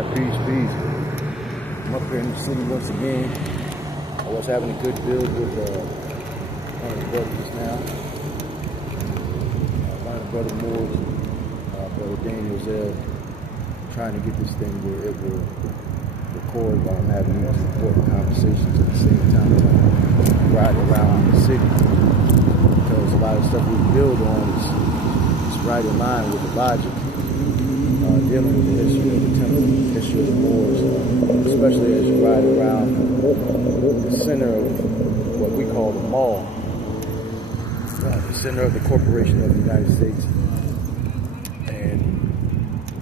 Alright, peace. I'm up here in the city once again. I was having a good build with one of the brothers just now. One of the brother Moor, brother S.Daniels-El, trying to get this thing where it will record while I'm having these important conversations at the same time I'm riding around the city. Because a lot of stuff we build on is right in line with the logic. Dealing with the history of the temple, the history of the Moors, especially as you ride around the center of what we call the mall, the center of the corporation of the United States. And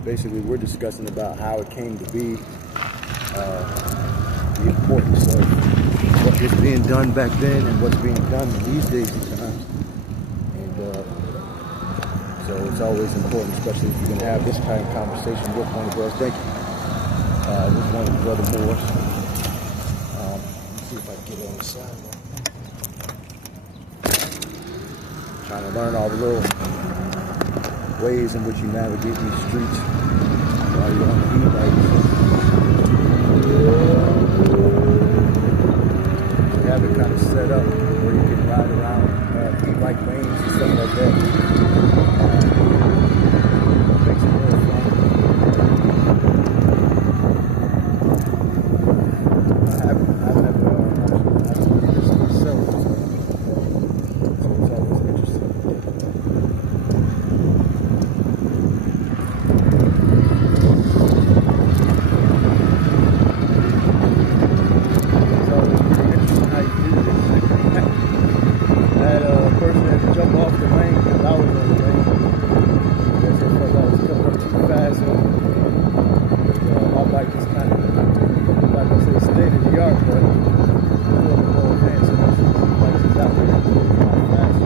basically we're discussing about how it came to be, the importance of what is being done back then and what's being done these days and times. So it's always important, especially if you can have this kind of conversation with one of the brothers. Thank you. With one of the brother Moors. Let's see if I can get it on the side. Trying to learn all the little ways in which you navigate these streets while you're on the e-bikes. We have it kind of set up where you can ride around e-bike lanes and stuff like that. Makes it more fun. I haven't actually this myself, so it's always interesting. It's always pretty interesting how you do this. That person had to jump off the lane because I was on the lane. I was coming up too fast. My bike is kind of, like I say, state of the art, but a little bit more advanced. Most of these bikes is out there kind of fast.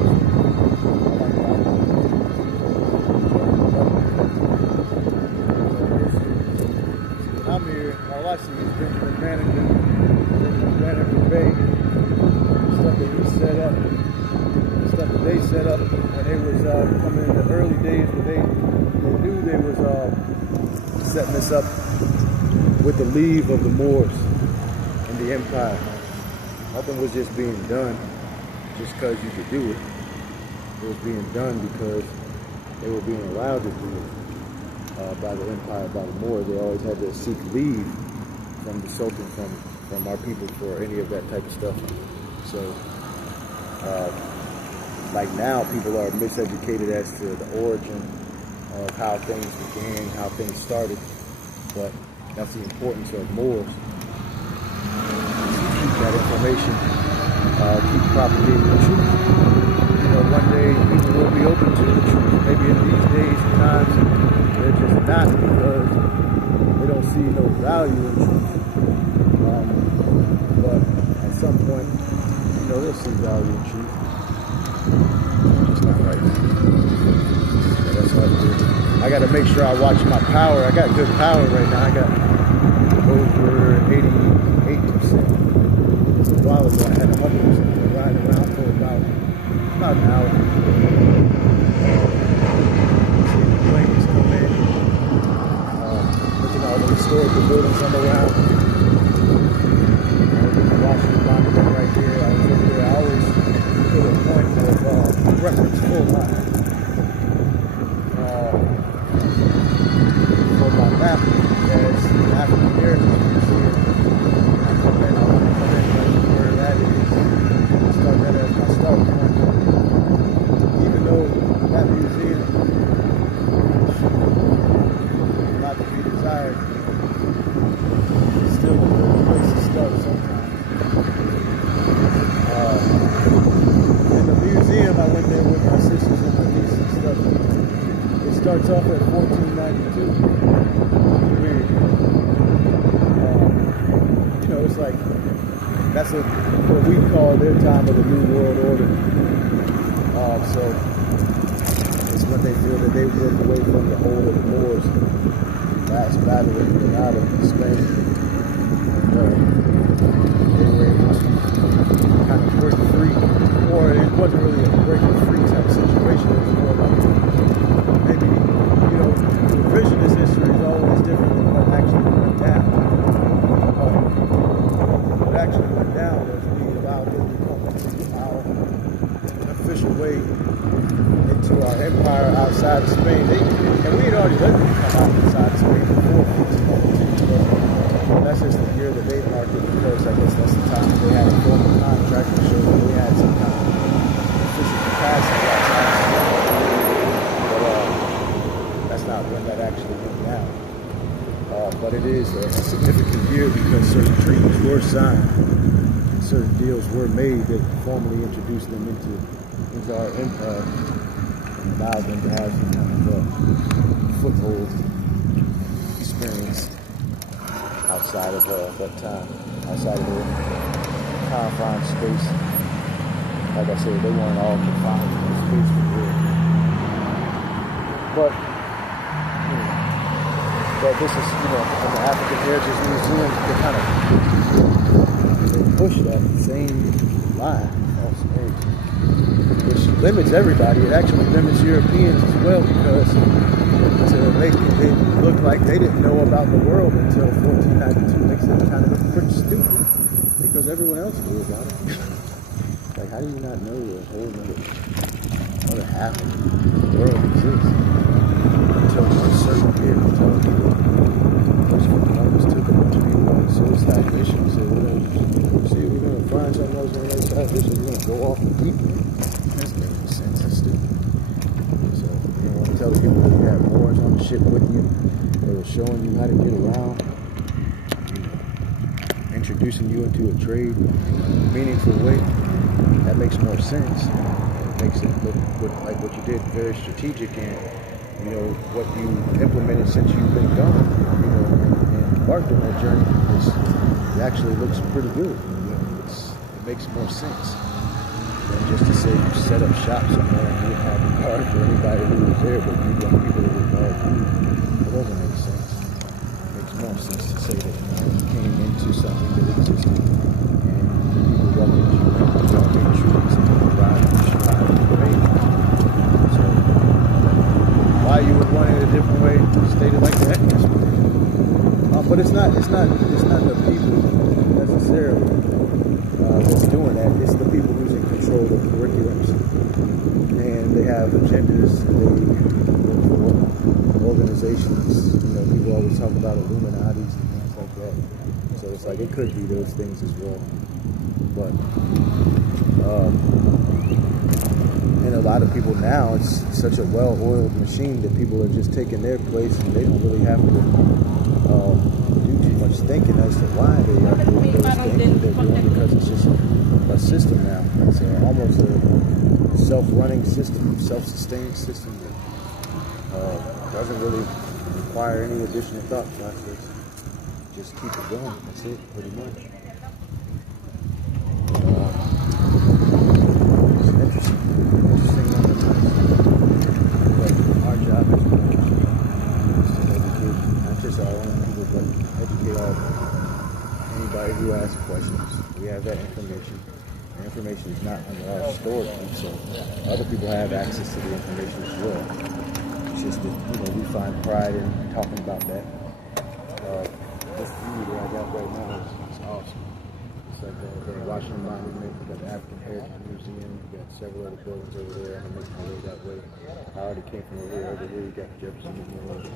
I'm here. All I see is Benjamin Mannequin, R.Ford-Bey, stuff that he set up, stuff that they set up when they was coming in the early days when they knew they was setting this up with the leave of the Moors and the empire. Nothing was just being done just because you could do it. It was being done because they were being allowed to do it by the empire, by the Moor. They always had to seek leave from the Sultan, from our people for any of that type of stuff. So, like now, people are miseducated as to the origin of how things began, how things started, but that's the importance of Moors. Keep that information, keep propagating the truth. You know, one day people will be open to the truth. Maybe in these days and times, they're just not because they don't see no value in truth. But at some point, you know, they'll see value in truth. It's not right. Yeah, that's hard to do. I got to make sure I watch my power. I got good power right now. I got over 88%. It's a while ago I had 100%. Riding around for about an hour. Seeing the planes come in. Looking at all the historical buildings I'm around. Washington Monument right there. I was over there. I always put a point of reference for my map as African Heritage Museum. I come in, I want to come in right where that is. Start that as my start point. Even though that museum is not to be desired, it's still a good place to start sometimes. In the museum, I went there with my sisters and my niece and stuff. It starts off at 1492. Weird. You know, it's like, that's what we call their time of the New World Order. So, it's when they feel that they broke away from the hold of the Moors. Last battle in Granada, Spain. And they were able to kind of break free. Or it wasn't really a breaking free type of situation. It was more like, maybe, you know, revisionist history is always different than what actually coincides maybe before 1492. But that's just the year that they marked it because I guess that's the time they had a formal contract to show that they had some kind of official capacity outside. But that's not when that actually went down. But it is a significant year because certain treaties were signed and certain deals were made that formally introduced them into our empire and allowed them to have some kind of foothold experienced outside of that time, outside of the confined space. Like I said, they weren't all confined to the space for real. But this is, in the African Heritage Museum, they push that same line, which limits everybody. It actually limits Europeans as well because to make it look like they didn't know about the world until 1492 makes them kind of pretty stupid because everyone else knew about it. Like, how do you not know the whole other half of the world exists? Until one certain period of time, those components took a bunch of people on suicide missions. So we're going to find something else on the other side of this and we're going to go off and deep. That's making no sense. That's stupid. So, when you tell the people that you have Moors on the ship with you, they were showing you how to get around, introducing you into a trade in a meaningful way, that makes more sense. It makes it look like what you did very strategic and what you implemented since you've been gone, and embarked on that journey, it actually looks pretty good. It makes more sense than just to say you set up shop somewhere and you didn't have a guard for anybody who was there, but you want people to guard you. It doesn't make sense. It makes more sense to say that you came into something that existed and people welcomed you and you all made treaties and arrived and survived and made. So why you would want it a different way, stated like that. But it's not the people necessarily that's doing that. It's the people who's in control of the curriculums, and they have agendas. They work for organizations. People always talk about Illuminatis and things like that. So it's like it could be those things as well. But and a lot of people now, it's such a well-oiled machine that people are just taking their place and they don't really have to do too much thinking as to why they are doing those things that they're doing because it's just a system now. It's almost a self-running system, self-sustained system that doesn't really require any additional thought process. Just keep it going. That's it, pretty much. Our job is to educate not just our own people, but educate anybody who asks questions. We have that information. The information is not under our storage, so other people have access to the information as well. It's just that we find pride in talking about that. This view that I got right now is awesome. It's like the Washington Monument. We got the African Heritage Museum. We got several other buildings over there. I'm making my way that way. I already came from over here. Over here, you got Jefferson Memorial.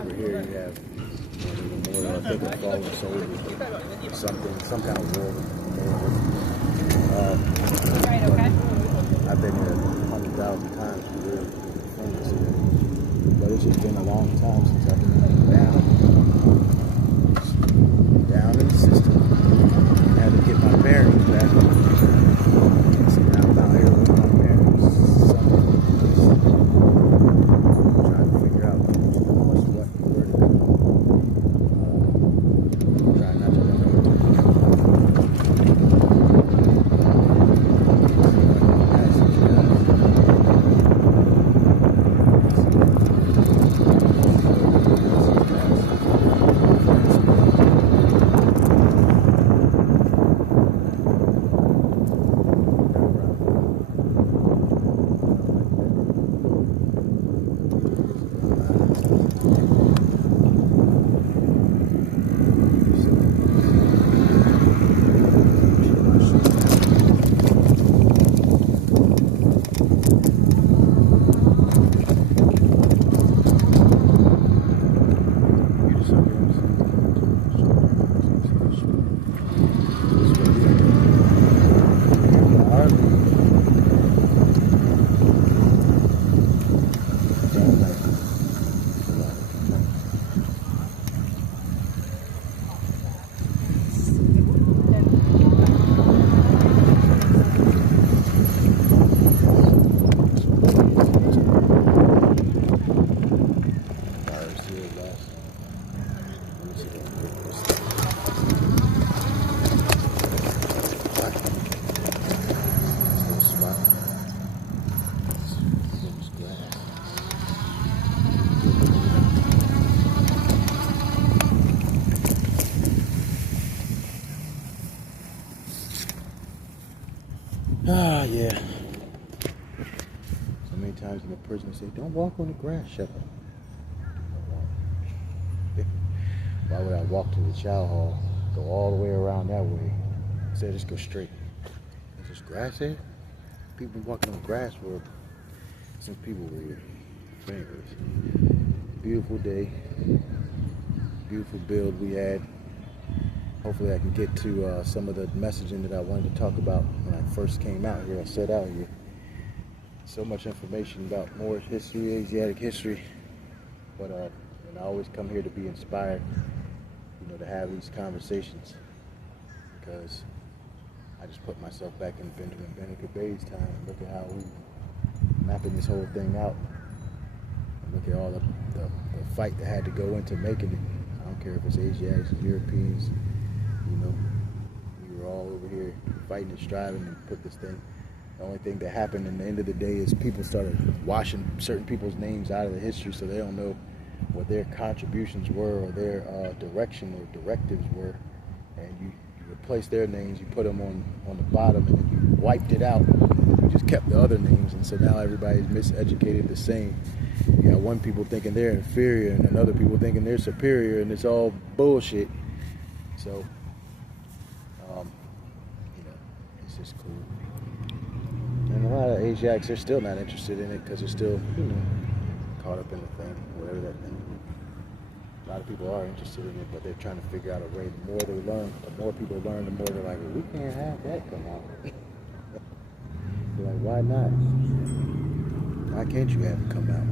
Over here, you have the memorial. I think of fallen soldiers or something, some kind of war memorial. Right, okay. I've been here 100,000 times for real. But it's just been a long time since I've been down in the system. I had to get my bearings back. So now I'm out here with my bearings. Trying to figure out what's what and where to go. Trying not to run over. person to say, don't walk on the grass, shut up. Why would I walk to the chow hall, go all the way around that way, instead of just go straight? There's just grass here? People been walking on grass for since people were here. But anyways, beautiful day, beautiful build we had. Hopefully I can get to some of the messaging that I wanted to talk about when I first came out here. I set out here. So much information about Moorish history, Asiatic history, but and I always come here to be inspired, you know, to have these conversations, because I just put myself back in Ebike's time and look at how we mapping this whole thing out, and look at all the fight that had to go into making it. I don't care if it's Asiatics or Europeans, you know, we were all over here fighting and striving and put this thing. The only thing that happened in the end of the day is people started washing certain people's names out of the history, so they don't know what their contributions were or their direction or directives were, and you replaced their names, you put them on the bottom, and then you wiped it out. You just kept the other names, and so now everybody's miseducated the same. You got one people thinking they're inferior and another people thinking they're superior, and it's all bullshit. So, you know, it's just cool. And a lot of Asiatics, they're still not interested in it because they're still, you know, caught up in the thing, whatever that thing. A lot of people are interested in it, but they're trying to figure out a way. The more they learn, the more people learn, the more they're like, well, we can't have that come out. They're like, why not? Why can't you have it come out?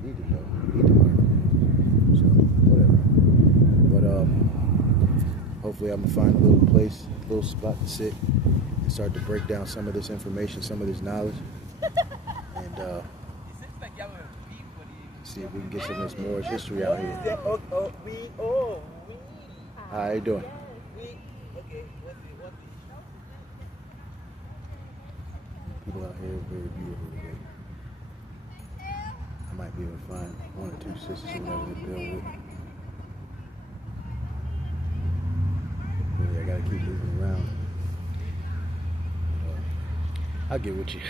You need to know. You need to learn. So, whatever. But hopefully I'm going to find a little place, a little spot to sit and start to break down some of this information, some of this knowledge. And see if we can get some of this Moorish history out here. How you doing? People out here are very beautiful today. I might be able to find one or two sisters or whatever to build with. Really, I gotta keep moving around. I'll get with you.